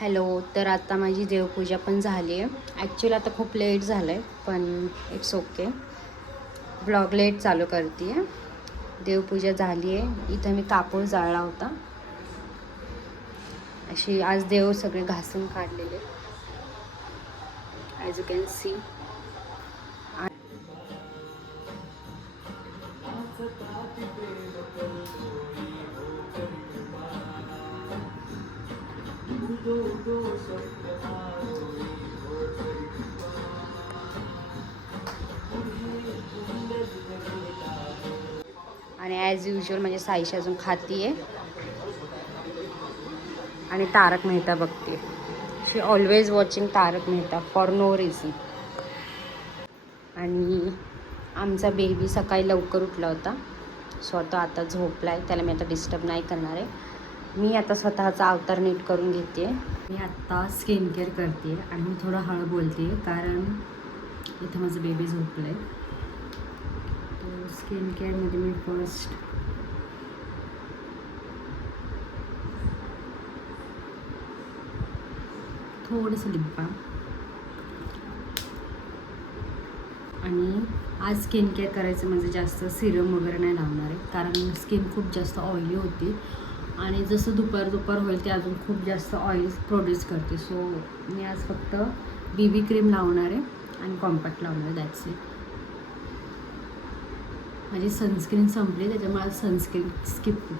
Hello. तर आता माझी देवपूजा पण झाली आहे. ॲक्च्युली आता खूप लेट झालं आहे, पण इट्स ओके. ब्लॉग लेट चालू करते आहे. देवपूजा झाली आहे. इथं मी कापूर जाळला होता. अशी आज देव सगळे घासून काढलेले, ॲज यू कॅन सी. आणि ॲज युजल म्हणजे साईशी अजून खाती आहे आणि तारक मेहता बघते. She always watching Tarak Mehta for no reason. आणि आमचा बेबी सकाळी लवकर उठला होता, सो तो आता झोपला आहे. त्याला मी आता डिस्टर्ब नाही करणार आहे. मी आता स्वतःचा अवतार नीट करून घेते. मी आत्ता स्किन केअर करते आणि मी थोडं हळू बोलते कारण इथं माझं बेबी झोपलं आहे. तर स्किन केअरमध्ये मी फर्स्ट थोडंसं लिप बाम. आणि आज स्किन केअर करायचं म्हणजे जास्त सिरम वगैरे नाही लावणार आहे, कारण स्किन खूप जास्त ऑइली होती आणि जसं दुपार होईल ते अजून खूप जास्त ऑइल प्रोड्यूस करते. सो मी आज फक्त BB क्रीम लावणार आहे आणि कॉम्पॅक्ट लावणार आहे. That's it. माझी सनस्क्रीन संपली, त्याच्यामुळे आज सनस्क्रीन स्किप.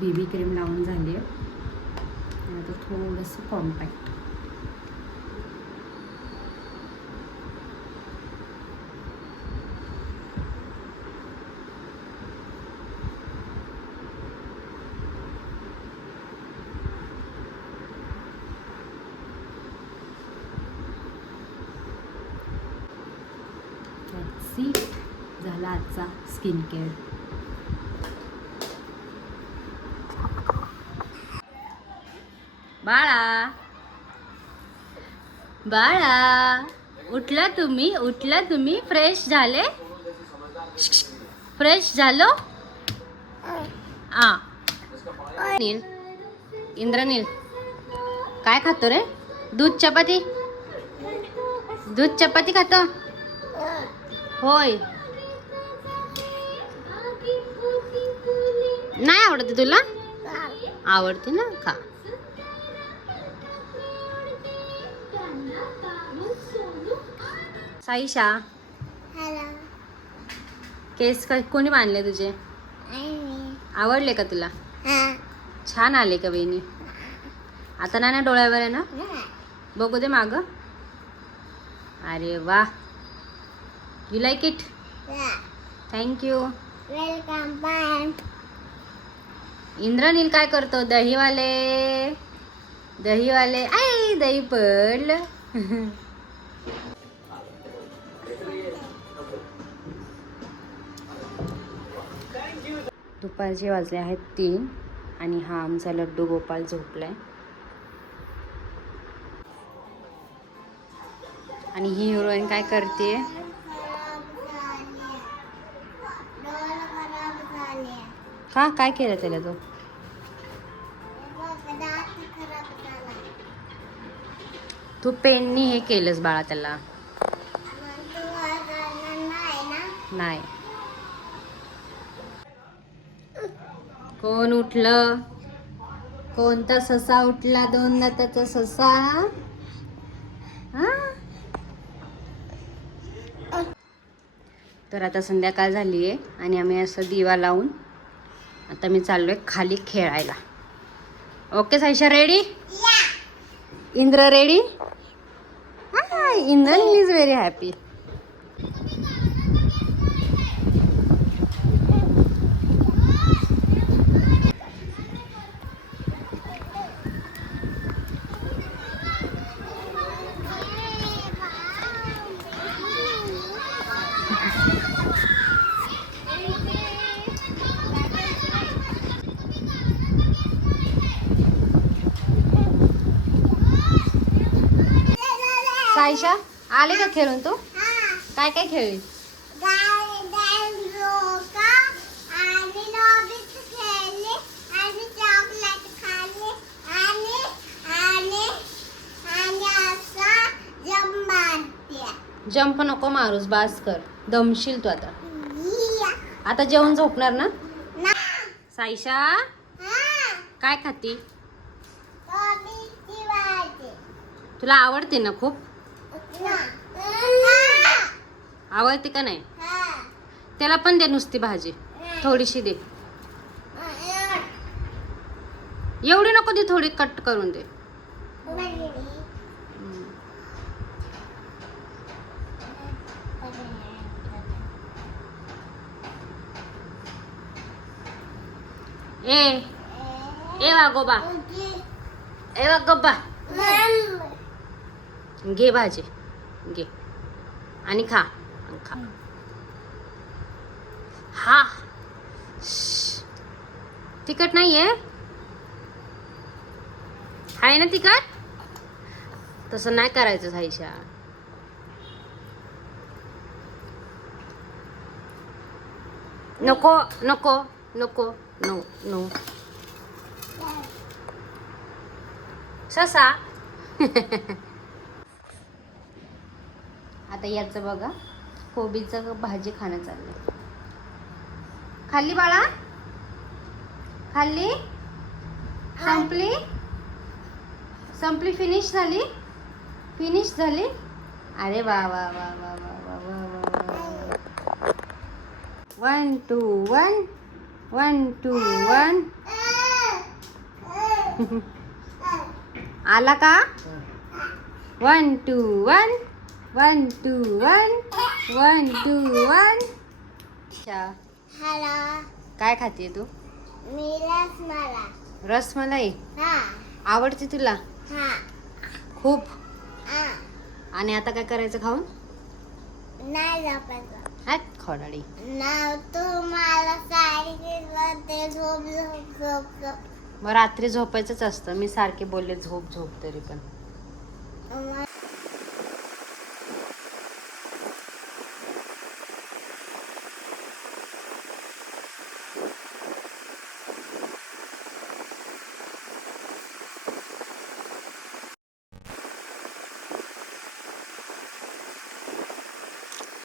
BB क्रीम लावून झाली आहे आणि आता थोडंसं कॉम्पॅक्ट. That's it. झाला आजचा स्किन केअर. बाळा बाळा, उठला तुम्ही फ्रेश झाले? फ्रेश झालो? नील, इंद्रनील काय खातो रे? दूध चपाती खातो? होय. नाही आवडते तुला? आवडते ना, खा. साईशा, केस कोणी बांधले तुझे? आवडले का तुला? छान आले का बेनी? आता नाही ना डोळ्यावर आहे ना? बघू दे माग. अरे वा, you like it? Thank you. Welcome. Bye. Indranil काय करतो? दहीवाले आई, दही पडलं. दुपारचे वाजले आहेत 3 आणि हा आमचा लड्डू गोपाल झोपलाय. आणि ही हिरोईन काय करते? का काय केलं त्याला? तू पेननी हे केलंस बाळा त्याला? नाही. कोण उठलं? कोणता ससा उठला? 2 दाताचा ससा. तर आता संध्याकाळ झाली आहे आणि आम्ही असं दिवा लावून आता मी चाललोय खाली खेळायला. Okay Saisha, ready? Indra ready? Indra is very happy. Saisha आले का खेळून तू? काय काय खेळली? जंप नको मारूस, बास कर, दमशील तू आता. आता जेवण झोपणार ना? साईशा काय खाती? तुला आवडते ना खूप? आवडते का नाही? त्याला पण दे नुसती भाजी, थोडीशी दे. एवढी नको दे, थोडी कट करून दे. ए वागोबा, ए वागोबा, घे भाजी, घे आणि खा, खा. हा तिखट नाहीये? आहे ना तिखट? तसं नाही करायचं साईशा. नको नको नको, नो नो. ससा. आता याचं बघा, कोबीचं भाजी खाणं चाललंय. खाल्ली बाळा? खाल्ली? संपली? संपली? फिनिश झाली? फिनिश झाली? अरे वा वा वा वा वा वा वा वा. 1 2 1 1 2 1. आला का? 1 2 1 1 2 1 1 2 1. हॅलो. काय खाते तू? मी रसमलाई. रसमलाई हा. आवडते तुला हा. खूप? हा. आणि आता काय करायचं खाऊन? नाही झोपायचं. हात खोडाडी. ना तू मला सांगितलं ते झोप झोप झोप झोप. मग रात्री झोपायचंच असतं. मी सारखे बोलले झोप झोप, तरी पण.